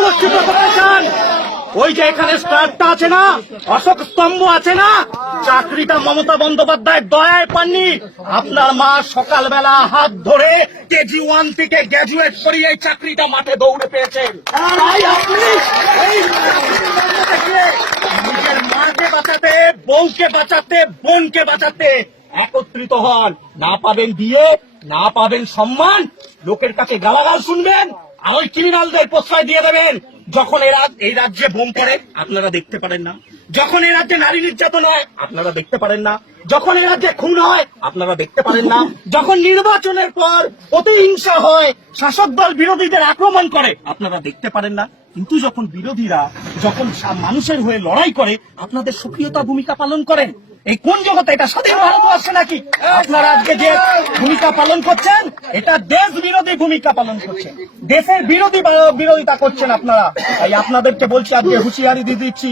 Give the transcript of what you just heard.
সুরক্ষিত করতে চান, ওই যে এখানে স্টারটা আছে না, অশোক স্তম্ভ আছে না, চাকরিটা মমতা বন্দ্যোপাধ্যায় দয়ায় পাননি। আপনার মা সকালবেলা হাত ধরে KG1 থেকে গ্র্যাজুয়েট করিয়ে এই চাকরিটা মাঠে দৌড়ে পেয়েছেন। তাই আপনি এই নিজের মাকে বাঁচাতে, বউকে বাঁচাতে, বোনকে বাঁচাতে একত্রিত হন। না পাবেন বিয়ে, না পাবেন সম্মান, লোকের কাছে গালাগাল শুনবেন, আর ওই ক্রিমিনালদের প্রশ্রয় দিয়ে দেবেন। যখন এই রাজ্যে বোম পড়ে আপনারা দেখতে পারেন না, যখন এই রাজ্যে নারী নির্যাতন হয় আপনারা দেখতে পারেন না, যখন এই রাজ্যে খুন হয় আপনারা দেখতে পারেন না, যখন নির্বাচনের পর প্রতিহিংসা হয়, শাসক দল বিরোধীদের আক্রমণ করে আপনারা দেখতে পারেন না। কিন্তু যখন বিরোধীরা যখন মানুষের হয়ে লড়াই করে আপনাদের সক্রিয়তা ভূমিকা পালন করেন। এই কোন জগতে? এটা স্বাধীন ভারতবর্ষে নাকি? আপনারা আজকে যে ভূমিকা পালন করছেন এটা দেশ বিরোধী ভূমিকা পালন করছেন, দেশের বিরোধিতা করছেন আপনারা। তাই আপনাদেরকে বলছি, আজকে হুঁশিয়ারি দিয়ে দিচ্ছি,